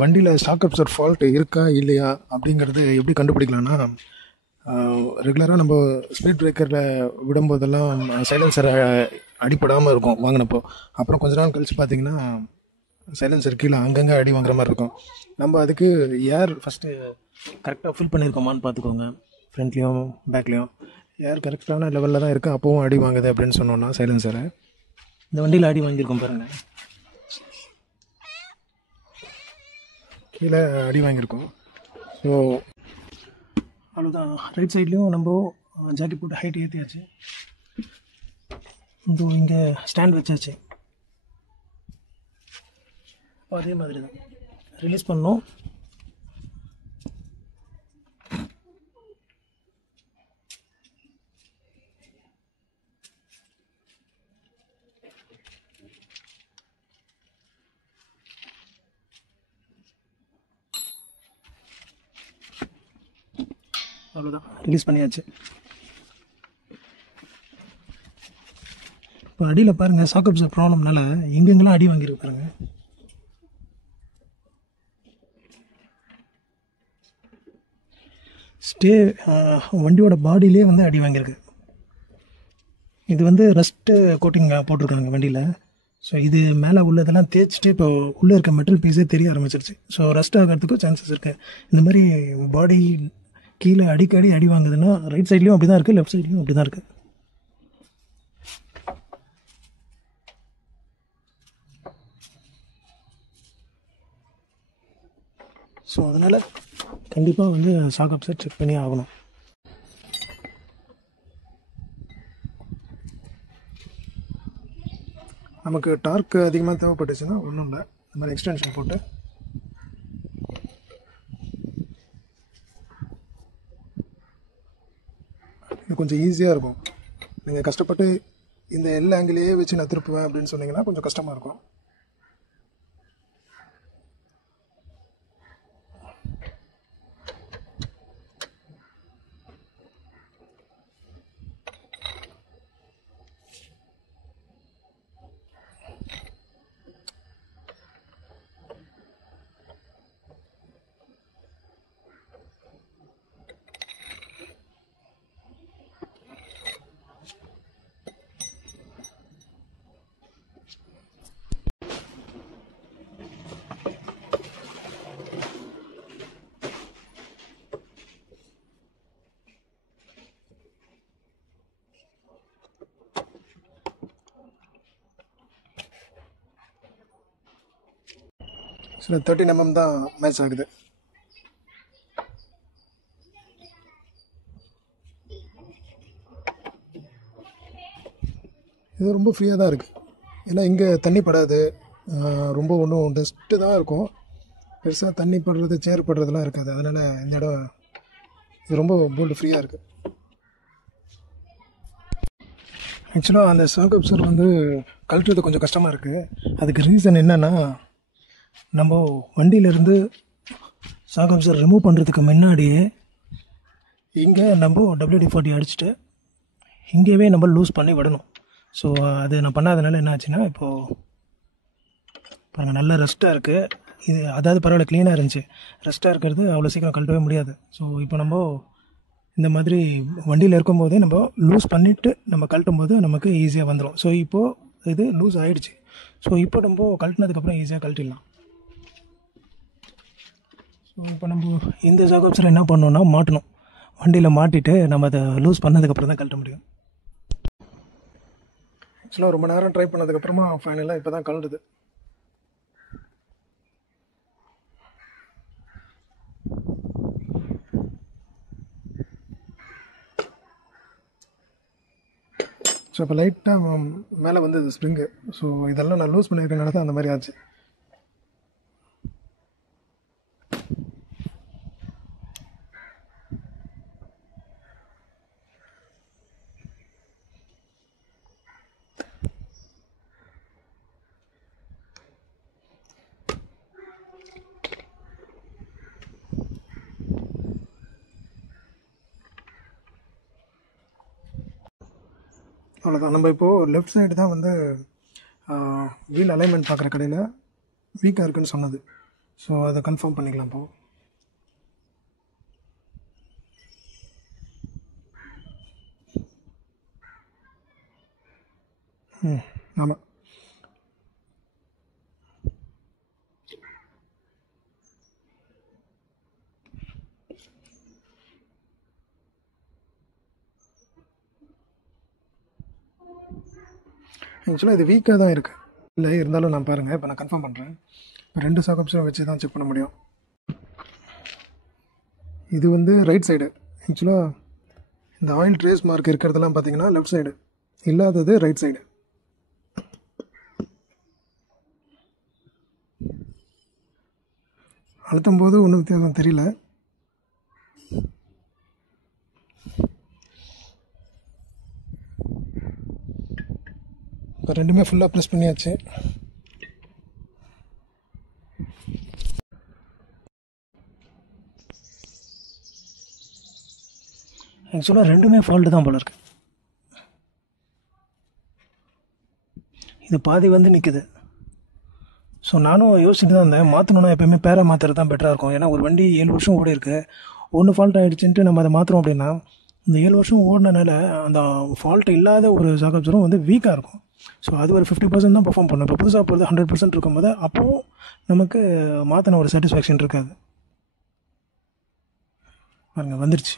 வண்டியில் shock Afsar fault இருக்கா இல்லையா அப்படிங்கிறது எப்படி கண்டுபிடிக்கலாம்னா, ரெகுலராக நம்ம ஸ்பீட் பிரேக்கரில் விடும்போதெல்லாம் சைலன்சர் அடிப்படாமல் இருக்கும் வாங்கினப்போ. அப்புறம் கொஞ்ச நாள் கழித்து பார்த்தீங்கன்னா சைலன்சர் கீழே அங்கங்கே அடி வாங்குற மாதிரி இருக்கும். நம்ம அதுக்கு ஏர் ஃபஸ்ட்டு கரெக்டாக ஃபில் பண்ணியிருக்கோமான்னு பார்த்துக்கோங்க. ஃப்ரண்ட்லேயும் பேக்லேயும் ஏர் கரெக்டான லெவலில் தான் இருக்குது, அப்போவும் அடி வாங்குது அப்படின்னு சொன்னோன்னா சைலன்சரை. இந்த வண்டியில் அடி வாங்கியிருக்கோம் பாருங்கள், கீழே அடி வாங்கியிருக்கோம். ஸோ அவ்வளோதான். ரைட் சைட்லேயும் நம்ம ஜாக்கெட் போட்டு ஹைட் ஏற்றியாச்சு. இங்கே ஸ்டாண்ட் வச்சாச்சு. அதே மாதிரி தான் ரிலீஸ் பண்ணோம். அவ்வளோதான், ரிலீஸ் பண்ணியாச்சு. இப்போ அடியில் பாருங்கள், ஷாக் அப்சர் ப்ராப்ளம்னால எங்கெங்கெல்லாம் அடி வாங்கியிருக்கு பாருங்கள். வண்டியோட பாடியிலே வந்து அடி வாங்கியிருக்கு. இது வந்து ரஸ்ட்டு கோட்டிங் போட்டிருக்காங்க வண்டியில். ஸோ இது மேலே உள்ளதெல்லாம் தேய்ச்சிட்டு இப்போ உள்ளே இருக்க மெட்டல் பீஸே தெரிய ஆரம்பிச்சிருச்சு. ஸோ ரஸ்ட் ஆகிறதுக்கும் சான்சஸ் இருக்குது. இந்த மாதிரி பாடி கீழே அடிக்கடி அடி வாங்குதுன்னா ரைட் சைட்லேயும் அப்படி தான் இருக்குது, லெஃப்ட் சைட்லேயும் அப்படி தான் இருக்குது. ஸோ அதனால் கண்டிப்பாக வந்து ஷாக் அப்சர் செக் பண்ணி ஆகணும். நமக்கு டார்க் அதிகமாக தேவைப்பட்டுச்சுன்னா ஒன்றும் இல்லை, இந்த மாதிரி எக்ஸ்டென்ஷன் போட்டு இது கொஞ்சம் ஈஸியாக இருக்கும். நீங்கள் கஷ்டப்பட்டு இந்த எல் ஆங்கிலேயே வச்சு நான் திருப்புவேன் அப்படின்னு சொன்னீங்கன்னா கொஞ்சம் கஷ்டமாக இருக்கும். சில 13 mm தான் மேட்ச் ஆகுது. இது ரொம்ப ஃப்ரீயாக தான் இருக்குது. ஏன்னா இங்கே தண்ணி படாது, ரொம்ப ஒன்றும் டஸ்ட்டு தான் இருக்கும். பெருசாக தண்ணி படுறது சேர் படுறதுலாம் இருக்காது. அதனால் இந்த இடம் இது ரொம்ப போல்டு ஃப்ரீயாக இருக்குது. ஆக்சுவலாக அந்த ஷாக் அப்சர் வந்து கழட்டுறது கொஞ்சம் கஷ்டமாக இருக்குது. அதுக்கு ரீசன் என்னென்னா, நம்ம வண்டியிலேருந்து ஷாக் அப்சர் ரிமூவ் பண்ணுறதுக்கு முன்னாடியே இங்கே நம்ம WD-40 அடிச்சுட்டு இங்கேயே நம்ம லூஸ் பண்ணி விடணும். ஸோ அது நான் பண்ணாதனால என்ன ஆச்சுன்னா, இப்போது பாருங்கள் நல்ல ரெஸ்ட்டாக இருக்குது. இது அதாவது பரவாயில்ல, க்ளீனாக இருந்துச்சு. ரெஸ்ட்டாக இருக்கிறது அவ்வளோ சீக்கிரம் கழட்டவே முடியாது. ஸோ இப்போ நம்ம இந்த மாதிரி வண்டியில் இருக்கும்போதே நம்ம லூஸ் பண்ணிவிட்டு நம்ம கழட்டும் போது நமக்கு ஈஸியாக வந்துடும். ஸோ இப்போது இது லூஸ் ஆகிடுச்சு. ஸோ இப்போ நம்ம கழட்டினதுக்கப்புறம் ஈஸியாக கழட்டிடலாம். ஸோ இப்போ நம்ம இந்த ஷாக் அப்சர் என்ன பண்ணோன்னா மாட்டணும். வண்டியில் மாட்டிட்டு நம்ம அதை லூஸ் பண்ணதுக்கப்புறம் தான் கழட்ட முடியும். ஆக்சுவலாக ரொம்ப நேரம் ட்ரை பண்ணதுக்கப்புறமா ஃபைனலாக இப்போ தான் கழட்டுது. ஸோ இப்போ லைட்டாக மேலே வந்தது ஸ்ப்ரிங்கு. ஸோ இதெல்லாம் நான் லூஸ் பண்ணியிருக்கனால தான் அந்த மாதிரி ஆச்சு. அவ்வளோதான். நம்ம இப்போது லெஃப்ட் சைடு தான் வந்து வீல் அலைன்மெண்ட் பார்க்குற கடையில் வீக்காக இருக்குதுன்னு சொன்னது. ஸோ அதை கன்ஃபார்ம் பண்ணிக்கலாம் இப்போது. ஆமாம். ஆக்சுவலாக இது வீக்காக தான் இருக்குது. இல்லை இருந்தாலும் நான் பாருங்கள், இப்போ நான் கன்ஃபார்ம் பண்ணுறேன். இப்போ 2 சாக்கப்ஸும் வச்சு தான் செக் பண்ண முடியும். இது வந்து ரைட் சைடு. ஆக்சுவலாக இந்த ஆயில் ட்ரேஸ் மார்க் இருக்கிறதெல்லாம் பார்த்தீங்கன்னா லெஃப்ட் சைடு, இல்லாதது ரைட் சைடு. அழுத்தும் போது ஒன்றும் வித்தியாசம் தெரியல. இப்போ ரெண்டுமே ஃபுல்லாக ப்ரெஸ் பண்ணியாச்சு. ஆக்சுவலாக ரெண்டுமே ஃபால்ட்டு தான் போல இருக்கு. இது பாதி வந்து நிற்குது. ஸோ நானும் யோசிச்சுட்டு தான் இருந்தேன், மாற்றணுன்னா எப்போயுமே பேரை மாற்றுறது தான் பெட்டராக இருக்கும். ஏன்னா ஒரு வண்டி 7 வருஷம் ஓடி இருக்குது, ஒன்று ஃபால்ட் ஆகிடுச்சுன்ட்டு நம்ம அதை மாற்றுறோம் அப்படின்னா, இந்த 7 வருஷம் ஓடினால அந்த ஃபால்ட் இல்லாத ஒரு சாக்கப்சரும் வந்து வீக்காக இருக்கும். ஸோ அது ஒரு 50% தான் பர்ஃபார்ம் பண்ணும். இப்போ புதுசாக போகிறது 100% இருக்கும்போது அப்போது நமக்கு மாற்றின ஒரு சாட்டிஸ்ஃபேக்ஷன் இருக்காது. பாருங்க வந்துருச்சு.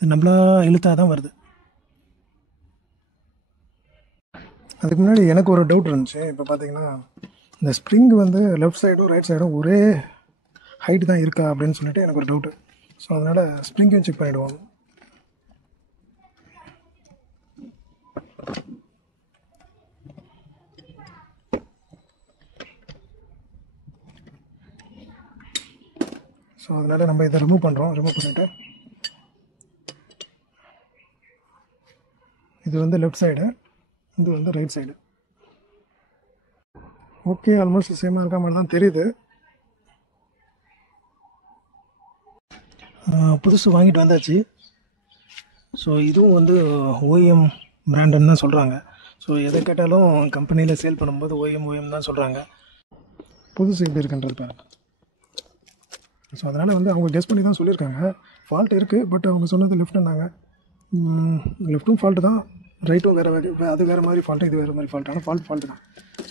இது நம்மளா இழுத்தா தான் வருது. அதுக்கு முன்னாடி எனக்கு ஒரு டவுட் இருந்துச்சு. இப்போ பார்த்தீங்கன்னா இந்த ஸ்ப்ரிங் வந்து லெஃப்ட் சைடும் ரைட் சைடும் ஒரே ஹைட் தான் இருக்கா அப்படின்னு சொல்லிட்டு எனக்கு ஒரு டவுட்டு. ஸோ அதனால் ஸ்ப்ரிங்கையும் செக் பண்ணிவிடுவோம். ஸோ அதனால் நம்ம இதை ரிமூவ் பண்ணுறோம். ரிமூவ் பண்ணிவிட்டு இது வந்து லெஃப்ட் சைடு, இது வந்து ரைட் சைடு. ஓகே, ஆல்மோஸ்ட் சேமாக இருக்க மாதிரி தான் தெரியுது. புதுசு வாங்கிட்டு வந்தாச்சு. ஸோ இதுவும் வந்து ஓஎம் பிராண்டுன்னு தான் சொல்கிறாங்க. ஸோ எதை கேட்டாலும் கம்பெனியில் சேல் பண்ணும்போது ஓஎம் தான் சொல்கிறாங்க. புதுசு எப்படி இருக்குன்றது பாருங்கள். ஸோ அதனால் வந்து அவங்க கெஸ் பண்ணி தான் சொல்லியிருக்காங்க. ஃபால்ட் இருக்குது, பட் அவங்க சொன்னது லெஃப்ட்டுன்னாங்க. லெஃப்ட்டும் ஃபால்ட்டு தான், ரைட்டும் அது வேறு மாதிரி ஃபால்ட்டு, இது வேறு மாதிரி ஃபால்ட். ஆனால் ஃபால்ட்டு தான்.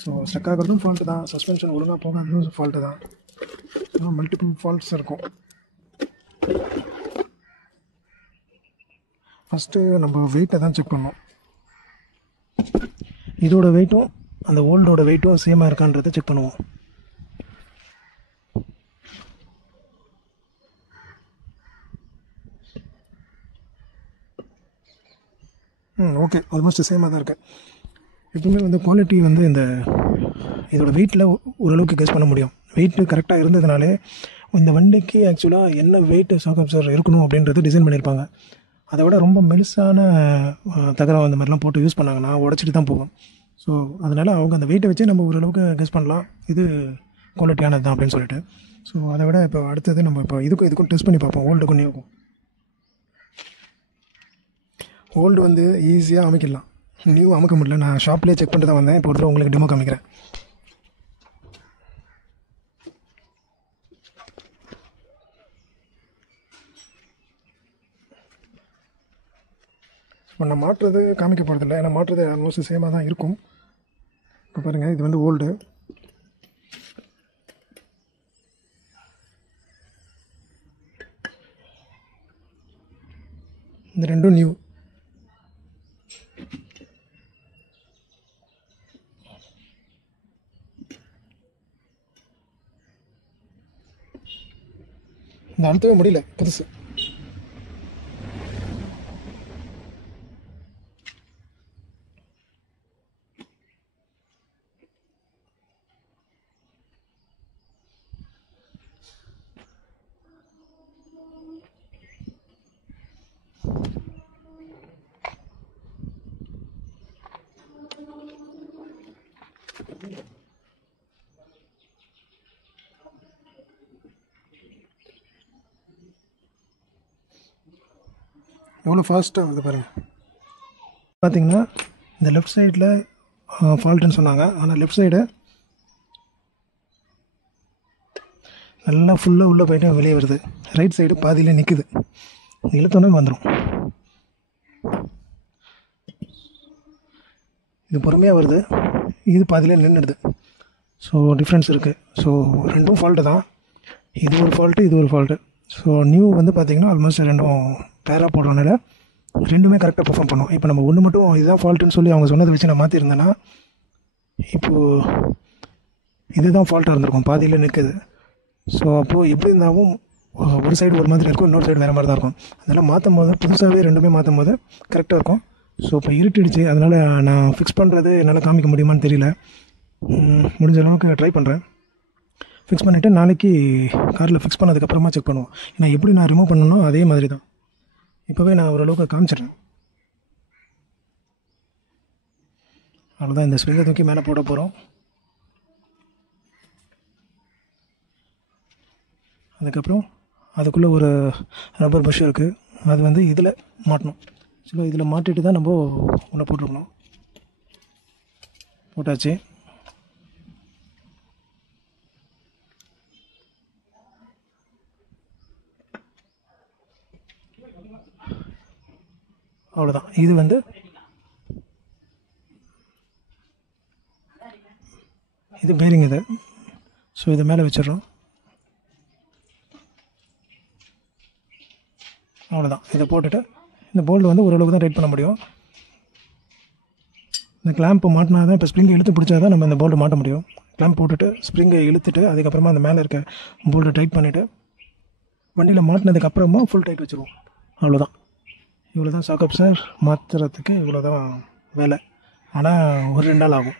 ஸோ ஸ்டக் ஆகிறதும் ஃபால்ட்டு தான், சஸ்பென்ஷன் ஒழுங்காக போகாததும் ஃபால்ட்டு தான். இன்னும் மல்டிபிள் ஃபால்ட்ஸ் இருக்கும். ஃபஸ்ட்டு நம்ம வெயிட்டை தான் செக் பண்ணோம். இதோட வெயிட்டும் அந்த ஓல்டோட வெயிட்டும் சேமாக இருக்கான்றதை செக் பண்ணுவோம். ஓகே, ஆல்மோஸ்ட் சேமாக தான் இருக்குது. எப்பவுமே வந்து குவாலிட்டி வந்து இதோட வெயிட்டில் ஓரளவுக்கு கெஸ் பண்ண முடியும். வெயிட்டு கரெக்டாக இருந்ததுனாலே இந்த வண்டிக்கு ஆக்சுவலாக என்ன வெயிட் ஷாக் அப்சர்வர் இருக்கணும் அப்படின்றது டிசைன் பண்ணியிருப்பாங்க. அதை விட ரொம்ப மெலிசான தகரம் அந்த மாதிரிலாம் போட்டு யூஸ் பண்ணாங்கன்னா உடச்சிட்டு தான் போகும். ஸோ அதனால் அவங்க அந்த வெயிட்டை வச்சு நம்ம ஓரளவுக்கு கெஸ் பண்ணலாம் இது குவாலிட்டியானது தான் அப்படின்னு சொல்லிட்டு. ஸோ அதை விட இப்போ அடுத்தது நம்ம இப்போ இதுக்கும் டெஸ்ட் பண்ணி பார்ப்போம். ஓல்டுக்கும் நியூக்கும். ஓல்டு வந்து ஈஸியாக அமைக்கலாம், நியூ அமைக்க முடியல. நான் ஷாப்லேயே செக் பண்ணிட்டு தான் வந்தேன். இப்போ ஒருத்தர் உங்களுக்கு டெமோ காமிக்கிறேன். இப்போ நான் மாற்றுறது காமிக்க போகிறதில்ல, ஏன்னா மாற்றுறது ஆல்மோஸ்ட் சேமாக தான் இருக்கும். இப்போ பாருங்கள், இது வந்து ஓல்டு, இந்த ரெண்டும் நியூ. இந்த அழுத்தவே முடியல, புதுசு. எவ்வளோ ஃபாஸ்ட்டாக வந்து பாருங்கள். பார்த்தீங்கன்னா இந்த லெஃப்ட் சைடில் ஃபால்ட்டுன்னு சொன்னாங்க, ஆனால் லெஃப்ட் சைடு நல்லா ஃபுல்லாக உள்ளே போய்ட்டு வெளியே வருது. ரைட் சைடு பாதியில் நிற்குது. இழுத்தோன்னே வந்துடும். இது பொறுமையாக வருது, இது பாதியில் நின்றுடுது. ஸோ டிஃப்ரென்ஸ் இருக்குது. ஸோ ரெண்டும் ஃபால்ட்டு தான். இது ஒரு ஃபால்ட்டு, இது ஒரு ஃபால்ட்டு. ஸோ நியூ வந்து பார்த்திங்கன்னா ஆல்மோஸ்ட் ரெண்டும் பேராக போடுறதுனால ரெண்டுமே கரெக்டாக பெர்ஃபார்ம் பண்ணும். இப்போ நம்ம ஒன்று மட்டும் இதுதான் ஃபால்ட்டுன்னு சொல்லி அவங்க சொன்னதை வச்சு நான் மாற்றிருந்தேன்னா இப்போது இதுதான் ஃபால்ட்டாக இருந்திருக்கும், பாதியில் நிற்குது. ஸோ அப்போது எப்படி இருந்தாலும் ஒரு சைடு ஒரு மாதிரி இருக்கும், இன்னொரு சைடு வேறு மாதிரி தான் இருக்கும். அதனால் மாற்றும் போது புதுசாகவே ரெண்டுமே மாற்றும் போது கரெக்டாக இருக்கும். ஸோ இப்போ இருட்டிடுச்சு, அதனால் நான் ஃபிக்ஸ் பண்ணுறது என்னால் காமிக்க முடியுமான்னு தெரியல. முடிஞ்ச அளவுக்கு ட்ரை பண்ணுறேன். ஃபிக்ஸ் பண்ணிவிட்டு நாளைக்கு காரில் ஃபிக்ஸ் பண்ணதுக்கப்புறமா செக் பண்ணுவோம். ஏன்னா எப்படி நான் ரிமூவ் பண்ணணும்னோ அதே மாதிரி தான். இப்போவே நான் ஓரளவுக்கு காமிச்சிடுறேன். அவ்வளோதான். இந்த ஸ்ப்ரிங்கை தூக்கி மேலே போட போகிறோம். அதுக்கப்புறம் அதுக்குள்ளே ஒரு ரப்பர் புஷ் இருக்குது, அது வந்து இதில் மாட்டணும். ஸோ இதில் மாட்டிட்டு தான் நம்ம ஒன்று போட்டிருக்கணும். போட்டாச்சு. அவ்வளோதான். இது வந்து இது பேரிங் இது. ஸோ இதை மேலே வச்சிடுறோம். அவ்வளோதான். இதை போட்டுட்டு இந்த போல்டு வந்து ஓரளவுக்கு தான் டைட் பண்ண முடியும். இந்த கிளாம்பு மாட்டினா தான், இப்போ ஸ்ப்ரிங்கை இழுத்து பிடிச்சா தான் நம்ம இந்த போல்டு மாட்ட முடியும். கிளாம்ப் போட்டுட்டு ஸ்ப்ரிங்கை இழுத்துட்டு அதுக்கப்புறமா அந்த மேலே இருக்க போல்டு டைட் பண்ணிவிட்டு வண்டியில் மாட்டினதுக்கப்புறமா ஃபுல் டைட் வச்சுருவோம். அவ்வளோதான். இவ்வளோ தான் ஷாக் அப்சர் மாற்றுறதுக்கு இவ்வளோ தான் வேலை. ஆனால் ஒரு 2 நாள் ஆகும்.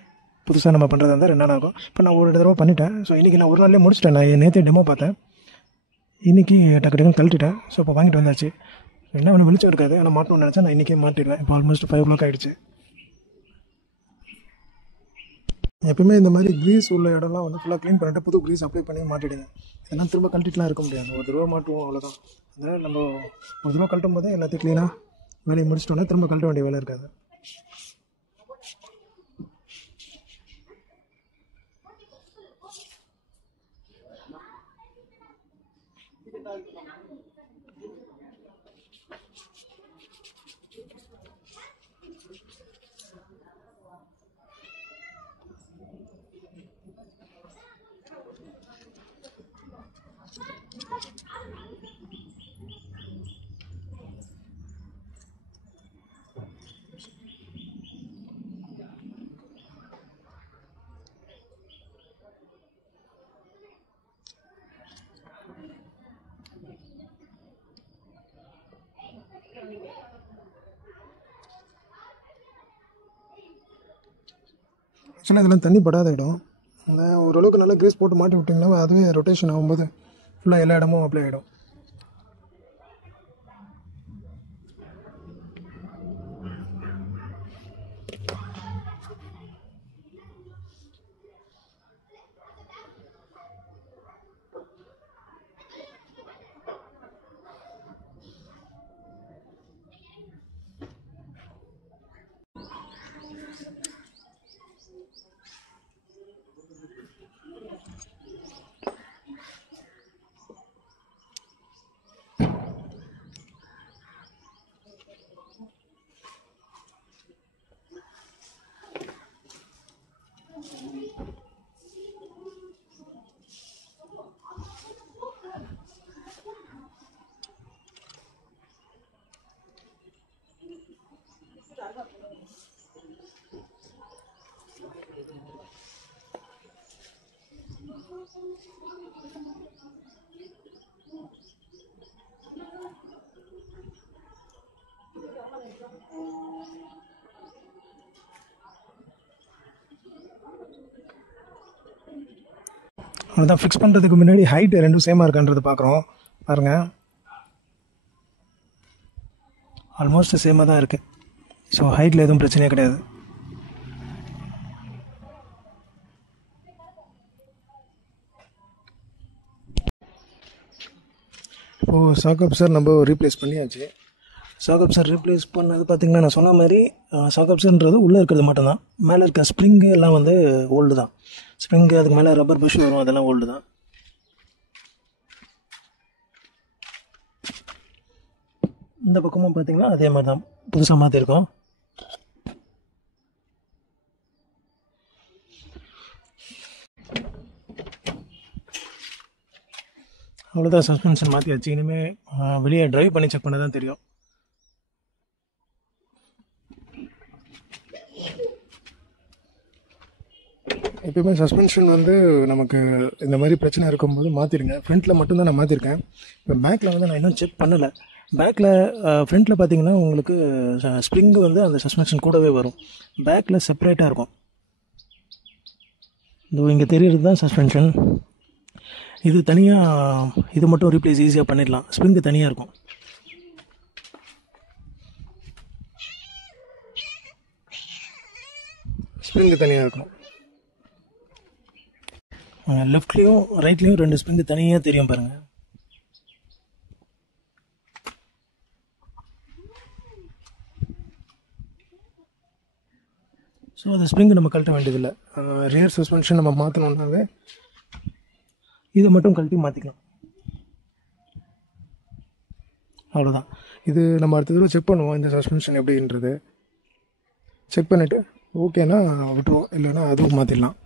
புதுசாக நம்ம பண்ணுறதா இருந்தால் 2 நாள் ஆகும். இப்போ நான் ஒரு தடவை பண்ணிட்டேன். ஸோ இன்றைக்கி நான் ஒரு நாள்லேயே முடிச்சிட்டேன். நான் நேற்றே டெமோ பார்த்தேன், இன்றைக்கி டக்கு டக்குன்னு கழட்டிட்டேன். ஸோ இப்போ வாங்கிட்டு வந்தாச்சு. என்ன ஒன்று வெளிச்சம் இருக்காது, ஆனால் மாட்டணும்னு நினச்சா நான் இன்றைக்கே மாட்டிடுவேன். இப்போ ஆல்மோஸ்ட் 5 o'clock ஆகிடுச்சு. எப்பவுமே இந்த மாதிரி க்ரீஸ் உள்ள இடம்லாம் வந்து ஃபுல்லாக க்ளீன் பண்ணிவிட்டு புது க்ரீஸ் அப்ளை பண்ணி மாட்டிடுங்க. இதெல்லாம் திரும்ப கழட்டிட்டுலாம் இருக்க முடியாது. ஒரு தடவை மாட்டுவோம், அவ்வளோதான். அதனால் நம்ம ஒரு தடவை கழட்டும் போதே எல்லாத்தையும் க்ளீனாக வேலையை முடிச்சிட்டோன்னா திரும்ப கழட்ட வேண்டிய வேலை இருக்காது. ஆக்சுவலாக இதெல்லாம் தண்ணி படாத இடம். அந்த ஓரளவுக்கு நல்லா கிரேஸ் போட்டு மாட்டி விட்டிங்கன்னா அதுவே ரொட்டேஷன் ஆகும்போது ஃபுல்லாக எல்லா இடமும் அப்ளை ஆகிடும். அதான் ஃபிக்ஸ் பண்ணுறதுக்கு முன்னாடி ஹைட்டு ரெண்டும் சேமாக இருக்கான்றது பார்க்குறோம். பாருங்கள், ஆல்மோஸ்ட் சேமாக தான் இருக்குது. ஸோ ஹைட்டில் எதுவும் பிரச்சனையே கிடையாது. இப்போது ஷாக் அப்சர் நம்ம ரீப்ளேஸ் பண்ணியாச்சு. ஷாக் அப்சர் ரீப்ளேஸ் பண்ணது பார்த்திங்கன்னா நான் சொன்ன மாதிரி ஷாக் அப்சர்ன்றது உள்ளே இருக்கிறது மட்டும்தான். மேலே இருக்க ஸ்ப்ரிங்கு எல்லாம் வந்து ஓல்டு தான். ஸ்ப்ரிங்கு, அதுக்கு மேலே ரப்பர் புஷ் வரும், அதெல்லாம் ஓல்டு தான். இந்த பக்கமும் பார்த்தீங்கன்னா அதே மாதிரி தான் புதுசாக மாற்றிருக்கோம். அவ்வளோதான், சஸ்பென்ஷன் மாற்றியாச்சு. இனிமேல் வெளியே ட்ரைவ் பண்ணி செக் பண்ண தான் தெரியும். எப்பயுமே சஸ்பென்ஷன் வந்து நமக்கு இந்த மாதிரி பிரச்சனை இருக்கும்போது மாற்றிடுங்க. ஃப்ரண்ட்டில் மட்டும்தான் நான் மாற்றிருக்கேன். இப்போ பேக்கில் வந்து நான் இன்னும் செக் பண்ணலை. பேக்கில் ஃப்ரண்ட்டில் பார்த்தீங்கன்னா உங்களுக்கு ஸ்ப்ரிங்கு வந்து அந்த சஸ்பென்ஷன் கூடவே வரும். பேக்கில் செப்பரேட்டாக இருக்கும். இந்த இங்கே தெரிகிறது தான் சஸ்பென்ஷன். இது தனியாக, இது மட்டும் ரீப்ளேஸ் ஈஸியாக பண்ணிடலாம். ஸ்ப்ரிங்கு தனியாக இருக்கும். ஸ்ப்ரிங்கு தனியாக இருக்கும். லெஃப்ட்லேயும் ரைட்லேயும் 2 ஸ்ப்ரிங்கு தனியாக தெரியும் பாருங்கள். ஸோ அந்த ஸ்ப்ரிங்கு நம்ம கழட்ட வேண்டியதில்லை. ரியர் சஸ்பென்ஷன் நம்ம மாற்றணுன்னாவே இதை மட்டும் கழட்டி மாற்றிக்கலாம். அவ்வளோதான். இது நம்ம அடுத்த தடவை செக் பண்ணுவோம் இந்த சஸ்பென்ஷன் எப்படின்றது. செக் பண்ணிவிட்டு ஓகேனா விட்டுருவோம், இல்லைன்னா அதுவும் மாற்றிடலாம்.